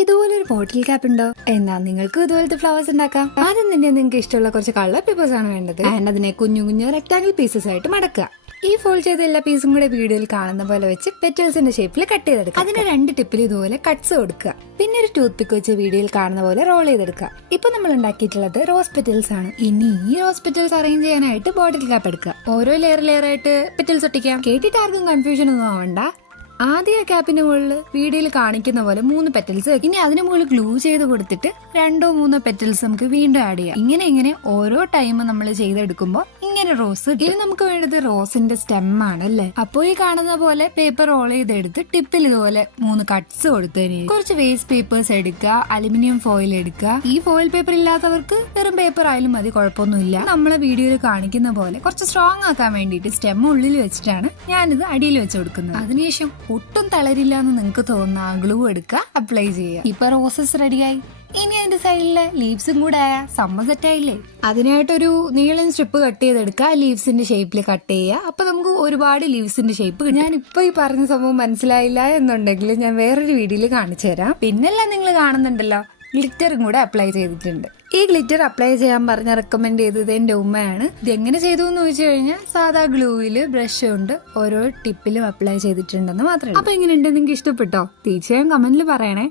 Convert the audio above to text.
ഇതുപോലൊരു ബോട്ടിൽ ക്യാപ്പ് ഉണ്ടോ? എന്നാ നിങ്ങൾക്ക് ഇതുപോലത്തെ ഫ്ലവേഴ്സ് ഉണ്ടാക്കാം. ആദ്യം തന്നെ നിങ്ങൾക്ക് ഇഷ്ടമുള്ള കുറച്ച് കളർ പേപ്പേഴ്സ് ആണ് വേണ്ടത്. ആൻഡ് അതിനെ കുഞ്ഞു കുഞ്ഞു റെക്ടാങ്കിൾ പീസസ് ആയിട്ട് മടക്കുക. ഈ ഫോൾഡ് ചെയ്ത എല്ലാ പീസും കൂടെ വീഡിയോയിൽ കാണുന്ന പോലെ വെച്ച് പെറ്റൽസിന്റെ ഷേപ്പിൽ കട്ട് ചെയ്തെടുക്കുക. അതിന് 2 ടിപ്പിൽ ഇതുപോലെ കട്ട്സ് കൊടുക്കുക. പിന്നെ ഒരു ടൂത്ത് പിക്ക് വെച്ച് വീഡിയോയിൽ കാണുന്ന പോലെ റോൾ ചെയ്തെടുക്കുക. ഇപ്പൊ നമ്മൾ ഉണ്ടാക്കിയിട്ടുള്ളത് റോസ് പെറ്റൽസ് ആണ്. ഇനി ഈ റോസ് പെറ്റൽസ് അറേഞ്ച് ചെയ്യാനായിട്ട് ബോട്ടിൽ ക്യാപ്പ് എടുക്കുക. ഓരോ ലെയർ ആയിട്ട് പെറ്റൽസ് ഒട്ടിക്കാം. കേട്ടിട്ട് ആർക്കും കൺഫ്യൂഷൻ ഒന്നും ആവണ്ട. ആദ്യ ക്യാപ്പിന്റെ മുകളിൽ വീഡിയോയിൽ കാണിക്കുന്ന പോലെ 3 പെറ്റൽസ്. ഇനി അതിന് മുകളിൽ ഗ്ലൂ ചെയ്ത് കൊടുത്തിട്ട് 2-3 പെറ്റൽസ് നമുക്ക് വീണ്ടും ആഡ് ചെയ്യാം. ഇങ്ങനെ ഓരോ ടൈം നമ്മൾ ചെയ്തെടുക്കുമ്പോൾ ഇങ്ങനെ റോസ്. ഇനി നമുക്ക് വേണ്ടത് റോസിന്റെ സ്റ്റെം ആണ് അല്ലേ. അപ്പോൾ ഈ കാണുന്ന പോലെ പേപ്പർ റോൾ ചെയ്തെടുത്ത് ടിപ്പിൽ ഇതുപോലെ 3 കട്ട്സ് കൊടുത്തതിന് കുറച്ച് വേസ്റ്റ് പേപ്പേഴ്സ് എടുക്കുക. അലുമിനിയം ഫോയിൽ എടുക്കുക. ഈ ഫോയിൽ പേപ്പർ ഇല്ലാത്തവർക്ക് വെറും പേപ്പർ ആയാലും മതി, കുഴപ്പമൊന്നുമില്ല. നമ്മളെ വീഡിയോയിൽ കാണിക്കുന്ന പോലെ കുറച്ച് സ്ട്രോങ് ആക്കാൻ വേണ്ടിയിട്ട് സ്റ്റെം ഉള്ളിൽ വെച്ചിട്ടാണ് ഞാനിത് അടിയിൽ വെച്ച് കൊടുക്കുന്നത്. അതിനുശേഷം ഒട്ടും തളരില്ല എന്ന് നിങ്ങൾക്ക് തോന്നുന്ന ഗ്ലൂ എടുക്കുക, അപ്ലൈ ചെയ്യുക. ഇപ്പൊ റോസസ് റെഡിയായി. ഇനി അതിന്റെ സൈഡിലെ ലീവ്സും കൂടെ ആയ സംഭവം സെറ്റായില്ലേ. അതിനായിട്ടൊരു നീളൻ സ്ട്രിപ്പ് കട്ട് ചെയ്തെടുക്കുക. ലീവ്സിന്റെ ഷേപ്പിൽ കട്ട് ചെയ്യുക. അപ്പൊ നമുക്ക് ഒരുപാട് ലീവ്സിന്റെ ഷേപ്പ്. ഞാൻ ഇപ്പൊ ഈ പറഞ്ഞ സംഭവം മനസ്സിലായില്ല എന്നുണ്ടെങ്കിൽ ഞാൻ വേറൊരു വീഡിയോയിൽ കാണിച്ചു തരാം. പിന്നെല്ലാം നിങ്ങൾ കാണുന്നുണ്ടല്ലോ, ഗ്ലിറ്ററും കൂടെ അപ്ലൈ ചെയ്തിട്ടുണ്ട്. ഈ ഗ്ലിറ്റർ അപ്ലൈ ചെയ്യാൻ പറഞ്ഞ റെക്കമെൻഡ് ചെയ്തത് എന്റെ ഉമ്മയാണ്. ഇത് എങ്ങനെ ചെയ്തു എന്ന് ചോദിച്ചു കഴിഞ്ഞാൽ സാധാ ഗ്ലൂവില് ബ്രഷ് കൊണ്ട് ഓരോ ടിപ്പിലും അപ്ലൈ ചെയ്തിട്ടുണ്ടെന്ന് മാത്രമേ. അപ്പൊ എങ്ങനെയുണ്ട്, നിങ്ങൾക്ക് ഇഷ്ടപ്പെട്ടോ? തീർച്ചയായും കമന്റിൽ പറയണേ.